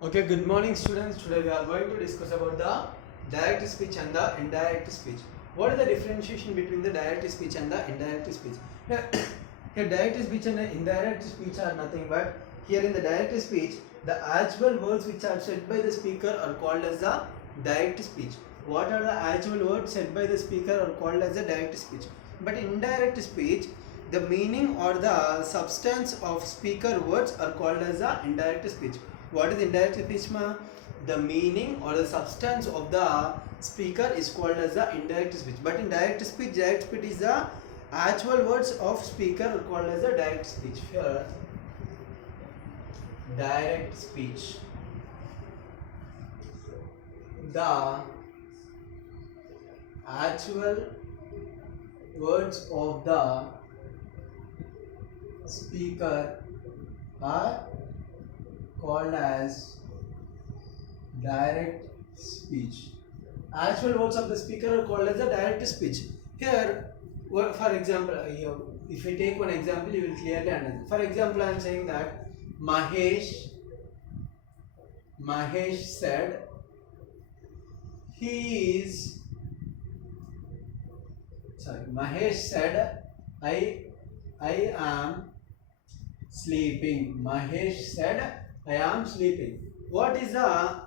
Okay, good morning students. Today we are going to discuss about the direct speech and the indirect speech. What is the differentiation between the direct speech and the indirect speech? Here direct speech and the indirect speech are nothing but here in the direct speech the actual words which are said by the speaker are called as the direct speech. What are the actual words said by the speaker are called as the direct speech. But indirect speech, the meaning or the substance of speaker words are called as the indirect speech. What is indirect speech, ma? The meaning or the substance of the speaker is called as the indirect speech. But in direct speech is the actual words of speaker are called as the direct speech. Here, direct speech. The actual words of the speaker are called as direct speech. Actual words of the speaker are called as a direct speech. Here, for example, if I take one example, you will clearly understand. For example, I am saying that Mahesh said he is. Sorry, Mahesh said I am sleeping. Mahesh said I am sleeping. What is the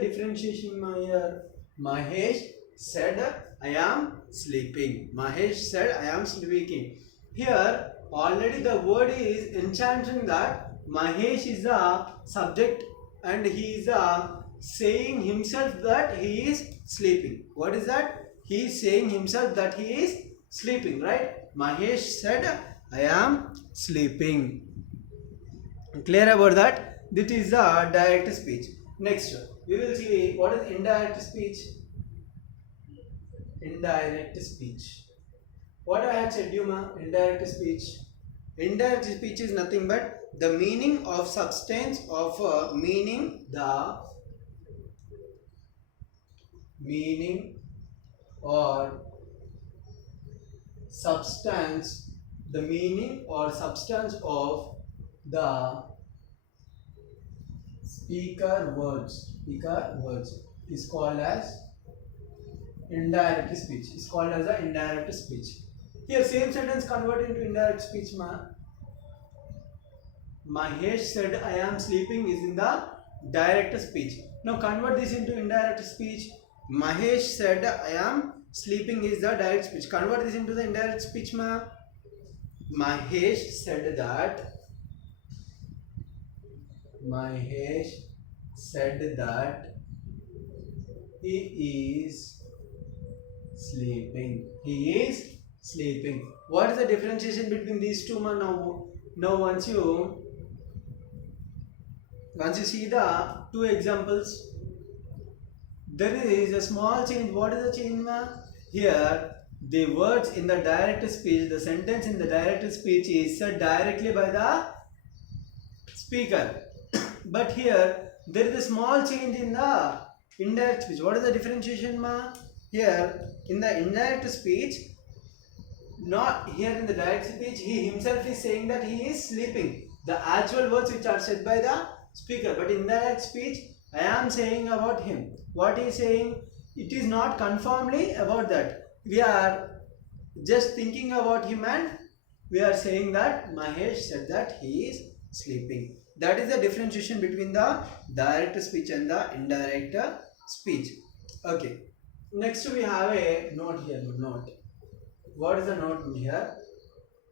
differentiation here? Mahesh said I am sleeping. Mahesh said I am sleeping. Here already the word is enchanting that Mahesh is the subject and he is saying himself that he is sleeping. What is that? He is saying himself that he is sleeping, right? Mahesh said I am sleeping. Clear about that? This is the direct speech. Next, we will see what is indirect speech. Indirect speech. What I had said you, ma? Indirect speech. Indirect speech is nothing but the meaning of substance of meaning, the meaning or substance, the meaning or substance of the speaker words is called as indirect speech. Is called as the indirect speech. Here same sentence convert into indirect speech, ma. Mahesh said I am sleeping is in the direct speech. Now convert this into indirect speech. Mahesh said I am sleeping is the direct speech. Convert this into the indirect speech, ma. Mahesh said that he is sleeping. He is sleeping. What is the differentiation between these two, ma? Now once you see the two examples, there is a small change. What is the change, ma? Here the words in the direct speech, the sentence in the direct speech is said directly by the speaker. But here there is a small change in the indirect speech. What is the differentiation, ma? Here in the indirect speech, not here in the direct speech, he himself is saying that he is sleeping. The actual words which are said by the speaker. But in direct speech, I am saying about him. What he is saying, it is not conformly about that. We are just thinking about him and we are saying that Mahesh said that he is sleeping. That is the differentiation between the direct speech and the indirect speech. Okay. Next we have a note here. Note. What is the note here?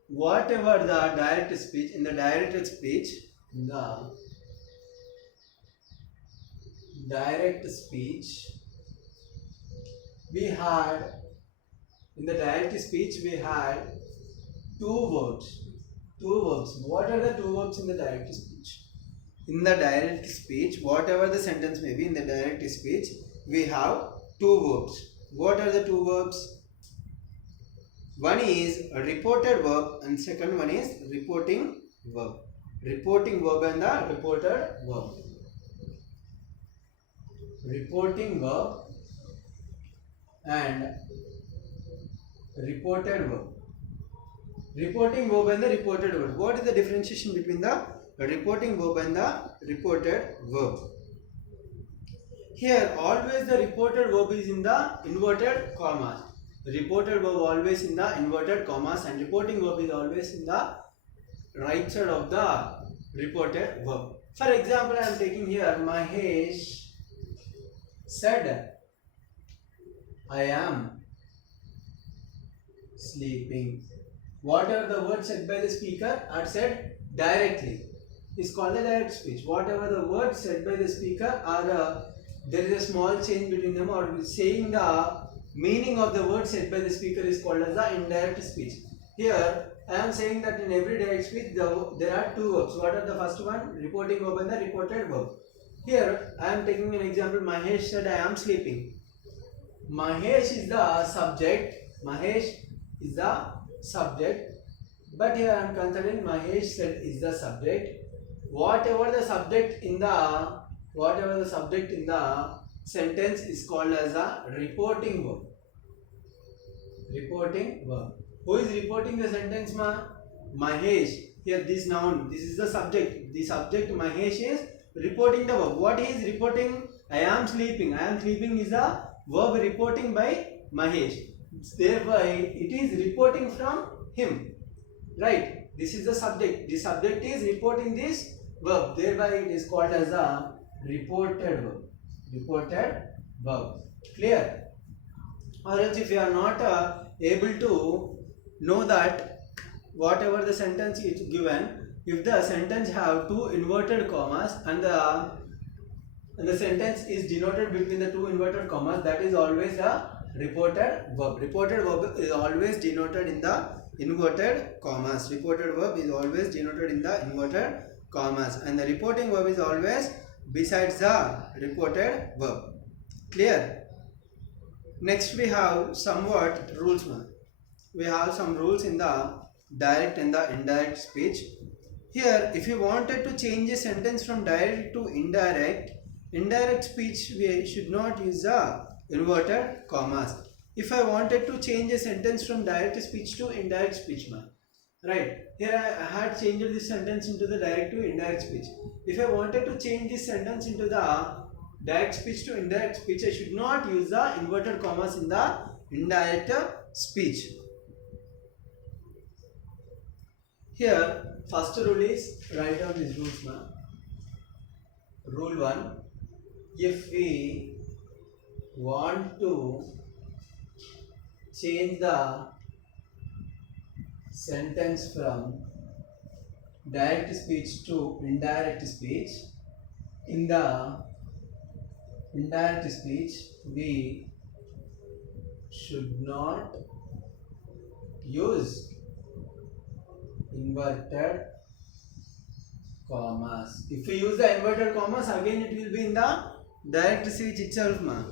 Whatever the direct speech, in the direct speech, we had two verbs. What are the two verbs in the direct speech? In the direct speech, whatever the sentence may be in the direct speech, we have two verbs. What are the two verbs? One is a reported verb and second one is reporting verb. Reporting verb and the reported verb. Reporting verb and reported verb. Reporting verb and the reported verb. What is the differentiation between the reporting verb and the reported verb. Here always the reported verb is in the inverted commas. Reported verb always in the inverted commas and reporting verb is always in the right side of the reported verb. For example, I am taking here Mahesh said, I am sleeping. Whatever the word said by the speaker are said directly is called a direct speech. Whatever the words said by the speaker are there is a small change between them, or saying the meaning of the word said by the speaker is called as the indirect speech. Here I am saying that in every direct speech there are two verbs. What are the first one? Reporting verb and the reported verb. Here I am taking an example. Mahesh said, I am sleeping. Mahesh is the subject. Mahesh is the subject. But here I am considering Mahesh said is the subject. Whatever the subject in the sentence is called as a reporting verb. Reporting verb. Who is reporting the sentence, ma? Mahesh. Here this noun, this is the subject. The subject Mahesh is reporting the verb. What he is reporting? I am sleeping. I am sleeping is a verb reporting by Mahesh. Thereby it is reporting from him. Right? This is the subject. The subject is reporting this verb. Thereby it is called as a reported verb. Reported verb. Clear? Or else if you are not able to know that whatever the sentence is given, if the sentence have two inverted commas and the sentence is denoted between the two inverted commas, that is always a reported verb. Reported verb is always denoted in the inverted commas. Reported verb is always denoted in the inverted commas, and the reporting verb is always besides the reported verb. Clear? Next we have somewhat rules. We have some rules in the direct and the indirect speech. Here if you wanted to change a sentence from direct to indirect speech, we should not use the inverted commas. If I wanted to change a sentence from direct speech to indirect speech, right, here I had changed this sentence into the direct to indirect speech. If I wanted to change this sentence into the direct speech to indirect speech, I should not use the inverted commas in the indirect speech. Here first rule is, write down these rules, man. Rule 1, if we want to change the sentence from direct speech to indirect speech, in the indirect speech we should not use inverted commas. If we use the inverted commas, again it will be in the direct speech itself, ma.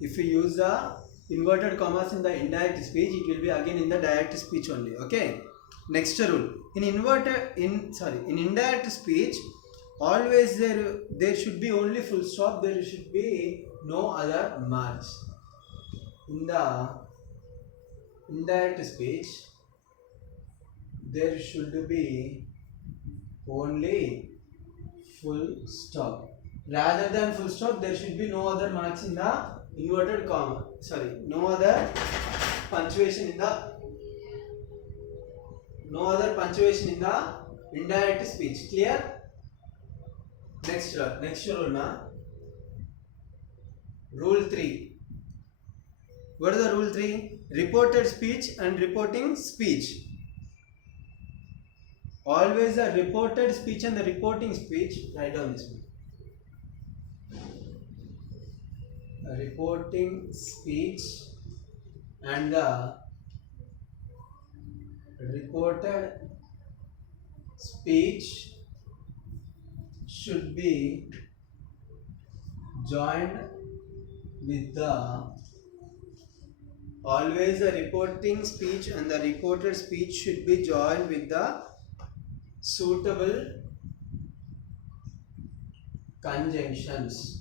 If we use the inverted commas in the indirect speech, it will be again in the direct speech only. Okay. Next rule. In indirect speech, always there should be only full stop. There should be no other marks. In the indirect speech, there should be only full stop. Rather than full stop, there should be no other marks in the inverted comma. No other punctuation in the indirect speech. Clear? Next rule, na. Rule 3. What is the rule 3? Reported speech and reporting speech. Always the reported speech and the reporting speech. Write down this one. Reporting speech and the reported speech should be joined with the, always the reporting speech and the reported speech should be joined with the suitable conjunctions.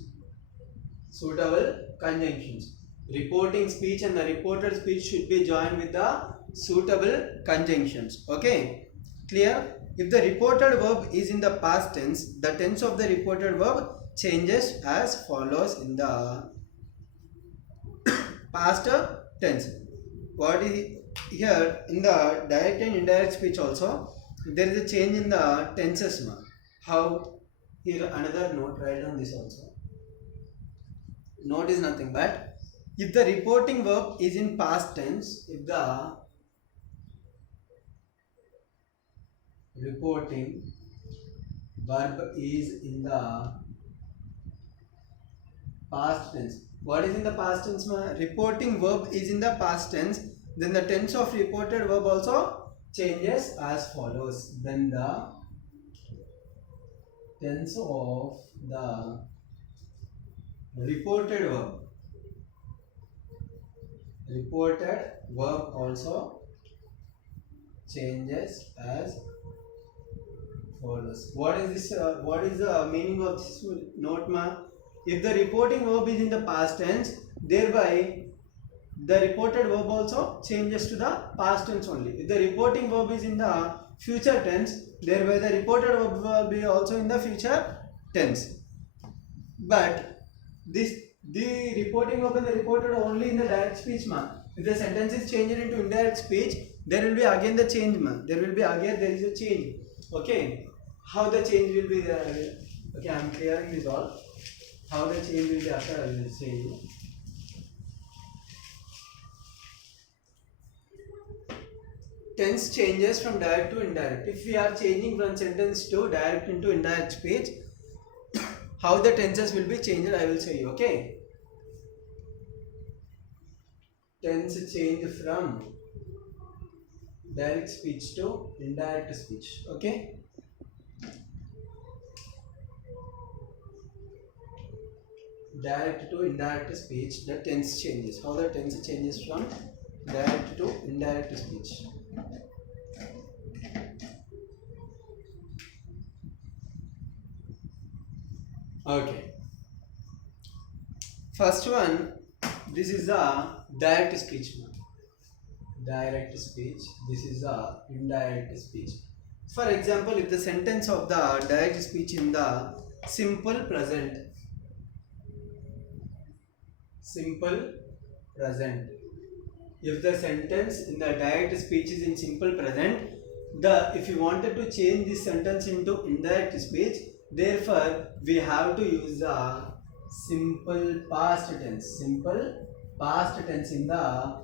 Reporting speech and the reported speech should be joined with the suitable conjunctions. Okay, clear? if the reported verb is in the past tense, the tense of the reported verb changes as follows in the past tense. What is here in the direct and indirect speech also, there is a change in the tenses. How? Here another note, write down this also. Note is nothing but if the reporting verb is in past tense, if the reporting verb is in the past tense. What is in the past tense? Reporting verb is in the past tense, then the tense of reported verb also changes as follows. Then the tense of the reported verb also changes as follows. What is this? What is the meaning of this note, If the reporting verb is in the past tense, thereby the reported verb also changes to the past tense only. If the reporting verb is in the future tense, thereby the reported verb will be also in the future tense. But the reporting verb and the reported only in the direct speech, If the sentence is changed into indirect speech, there will be again the change, There is a change. Okay. How the change will be there? Okay, I am clearing this all. How the change will be after I will say you. Tense changes from direct to indirect. If we are changing from sentence to direct into indirect speech, how the tenses will be changed, I will say you. Okay. Tense change from direct speech to indirect speech. Okay. Direct to indirect speech, the tense changes. How the tense changes from direct to indirect speech. Okay. First one, this is the direct speech. Direct speech. This is the indirect speech. For example, if the sentence of the direct speech in the simple present. Simple present. If the sentence in the direct speech is in simple present, if you wanted to change this sentence into indirect speech, therefore we have to use the simple past tense. Simple past tense in the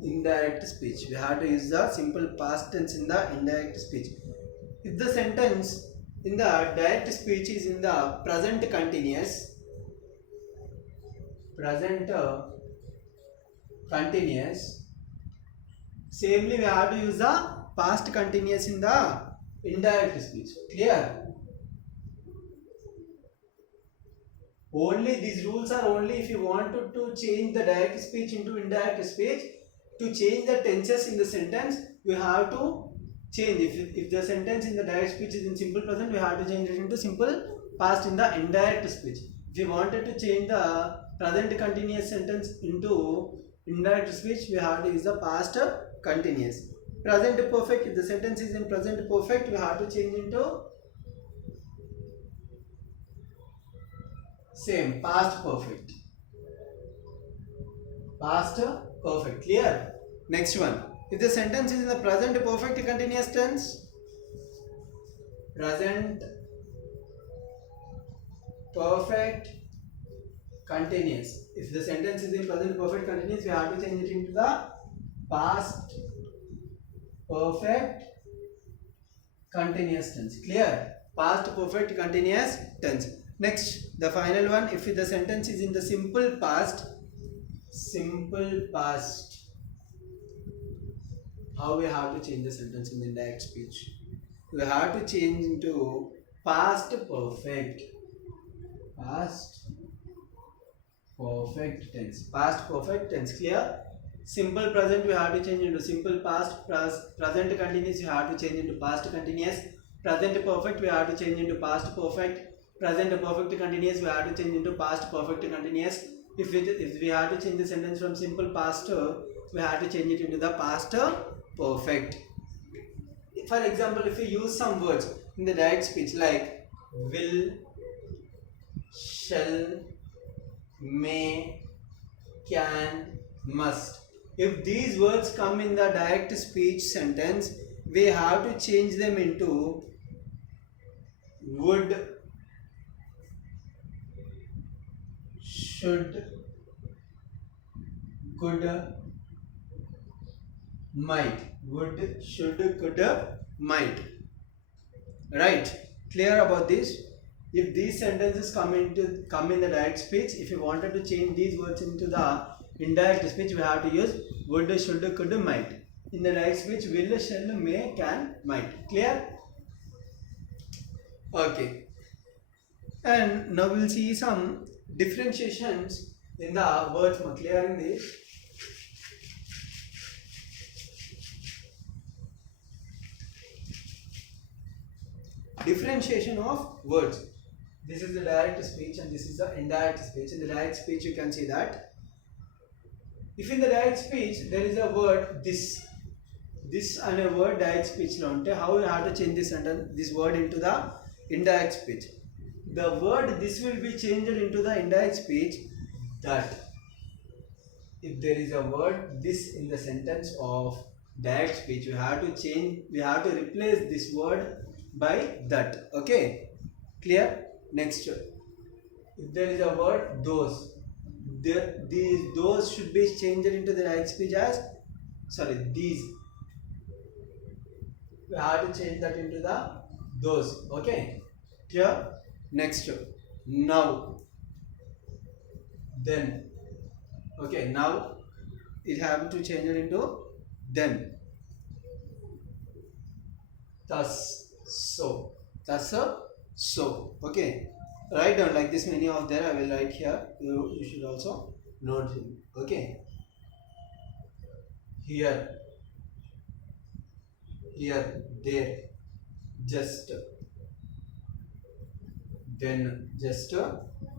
indirect speech. We have to use the simple past tense in the indirect speech. If the sentence in the direct speech is in the present continuous, samely we have to use the past continuous in the indirect speech. Clear? Only these rules are only if you wanted to change the direct speech into indirect speech. To change the tenses in the sentence, we have to change. If the sentence in the direct speech is in simple present, we have to change it into simple past in the indirect speech. If you wanted to change the present continuous sentence into indirect speech, we have to use the past continuous. Present perfect, if the sentence is in present perfect, we have to change into same past perfect. Past perfect. Clear? Next one. If the sentence is in the present perfect continuous tense, present perfect continuous. If the sentence is in present perfect continuous, we have to change it into the past perfect continuous tense. Clear? Past perfect continuous tense. Next, the final one. If the sentence is in the simple past, how we have to change the sentence in the indirect speech? We have to change into past perfect. Past perfect tense. Past perfect tense. Clear? Simple present we have to change into simple past. Present continuous we have to change into past continuous. Present perfect we have to change into past perfect. Present perfect continuous we have to change into past perfect continuous. If we have to change the sentence from simple past, we have to change it into the past perfect. for example, if you use some words in the direct speech like will, shall, may, can, must, if these words come in the direct speech sentence, we have to change them into would, should, could, might. Would, should, could, might. Right? Clear about this? If these sentences come in the direct speech, if you wanted to change these words into the indirect speech, we have to use would, should, could, might. In the direct speech, will, shall, may, can, might. Clear? Okay. And now we'll see some differentiations in the words. Clear in this? Differentiation of words. This is the direct speech and this is the indirect speech. In the direct speech, you can see that if in the direct speech there is a word this and a word direct speech lo unte, how you have to change this sentence, this word into the indirect speech. The word this will be changed into the indirect speech that. If there is a word this in the sentence of direct speech, we have to replace this word by that. Okay, clear? Next, if there is a word those, those should be changed into the direct speech as these. We have to change that into the those. Okay, clear? Next, now, then. Okay, now it have to change it into then. Thus, so. Thus, so. Okay, write down like this. Many of there I will write here. You should also note him. Okay. Here, there, just, then, just,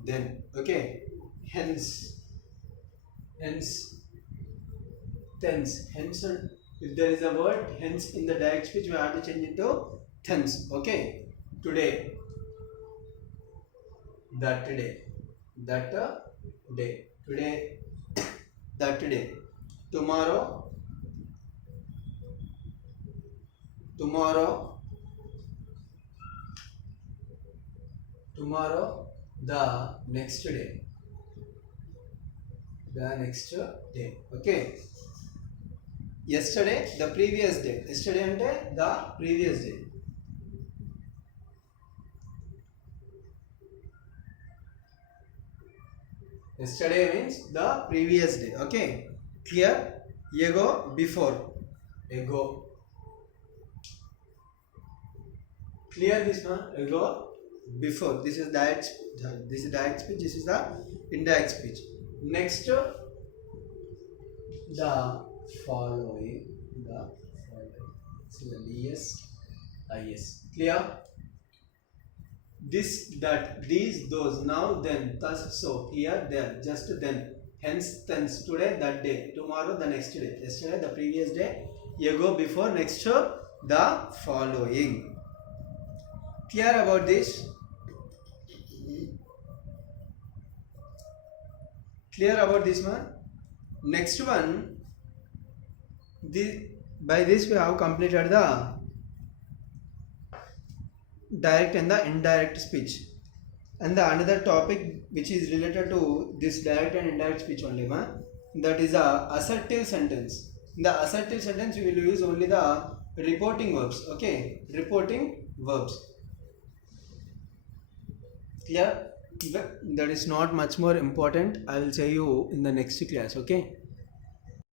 then. Okay. Hence, thence. Hence, if there is a word hence in the direct speech, we have to change it to thence. Okay. Today, that day, today, that day. Tomorrow, the next day. Okay. Yesterday, the previous day. Yesterday ante the previous day. Yesterday means the previous day. Okay, clear? Ago, before. Ago. Clear this one? Ago, before. This is direct speech. This is the indirect speech. Next, the following. Is. Clear? This, that, these, those, now, then, thus, so, here, there, just, then, hence, thence, today, that day, tomorrow, the next day, yesterday, the previous day, ago, before, next, the following. Clear about this? Clear about this one? Next one, by this we have completed the direct and the indirect speech, and the another topic which is related to this direct and indirect speech only, that is a assertive sentence. In the assertive sentence, we will use only the reporting verbs. Okay, reporting verbs. Clear? That is not much more important. I will say you in the next class. Okay.